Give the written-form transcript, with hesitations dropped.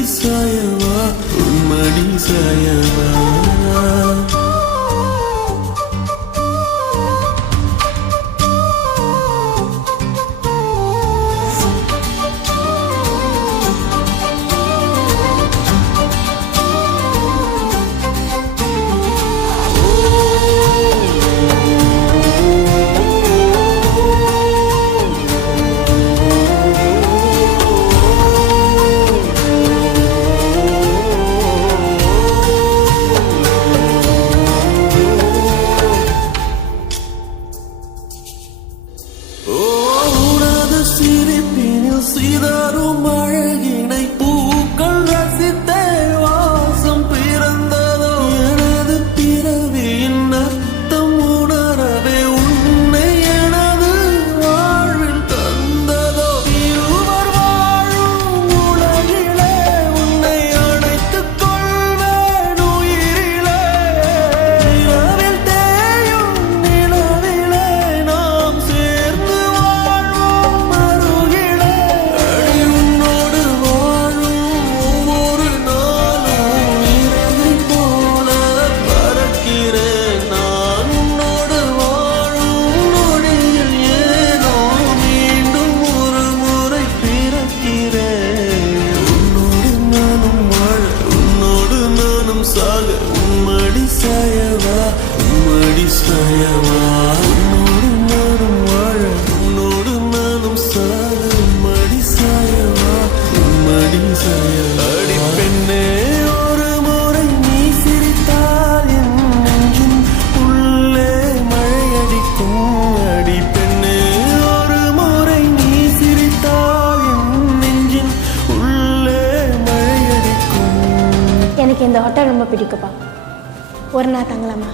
உன்மடி சாயவா உன்மடி சாயவா சிதறும் அழகினை பூக்கள் ரசித்தே வாசம் பிறந்ததோ எனது பிறவியின் அர்த்தம் உணரவே உன்னை எனது வாழ்வில் தந்ததோ இருவர் வாழும் உலகிலே உன்னை அணைத்துக் கொள்வேன் உயிரிலே இரவில் தேயும் நிலவிலே நாம் சேர்ந்து வாழ்வோம் அருகிலே உன்னோடு வாழும் ஒவ்வொரு நாளும் இறகை போல பறக்கிறேன் நான் உன்னோடு வாழும் நொடியில் ஏனோ மீண்டும் ஒரு முறை பிறக்கிறேன் உன்னோடு நானும் வாழ உன்னோடு நானும் சாக உன்மடி சாயவா உன்மடி சாயவா உன்னோடு நானும் வாழ உன்னோடு நானும் சாக உன்மடி சாயவா உன்மடி சாயவா அடி பெண்ணே ஒரு முறை நீ சிரித்தால் என் நெஞ்சின் உள்ளே மழையடிக்கும் அடி பெண்ணே ஒரு முறை நீ சிரித்தால் என் நெஞ்சின் உள்ளே மழையடிக்கும் எனக்கு இந்த ஹோட்டல் ரொம்ப பிடிக்குப்பா. ஒரு நாள் தங்கலாமா?